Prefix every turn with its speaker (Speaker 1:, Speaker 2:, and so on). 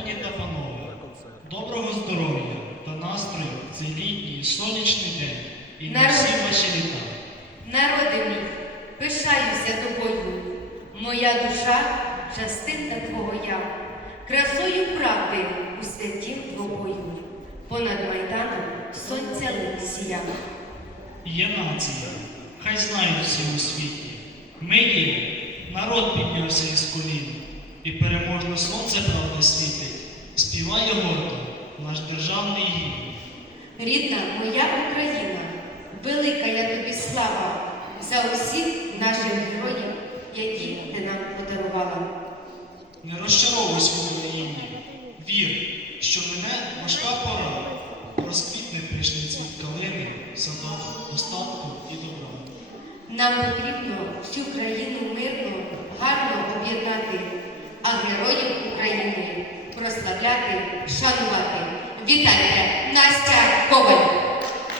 Speaker 1: Пані та панове, доброго здоров'я та настрою в цей літній сонячний день і на всі ваші літа.
Speaker 2: Народи мій, пишаюся тобою, моя душа частинка твого я, красою правди у святі двобою, понад майданом сонця лисія.
Speaker 1: Є нація, хай знають всі у світі. Ми є, народ піднявся із колін, і переможне сонце правди світить. Співає гордо наш державний гімн.
Speaker 2: Рідна моя Україна, велика я тобі слава за усіх наших героїв, які ти нам подарувала.
Speaker 1: Не розчаровуйся в Україні. Вір, що мене важка пора. Розквітне прийшли цвіт калини, в садах достатку і добра.
Speaker 2: Нам потрібно всю країну України шанувати. Вітайте! Настя!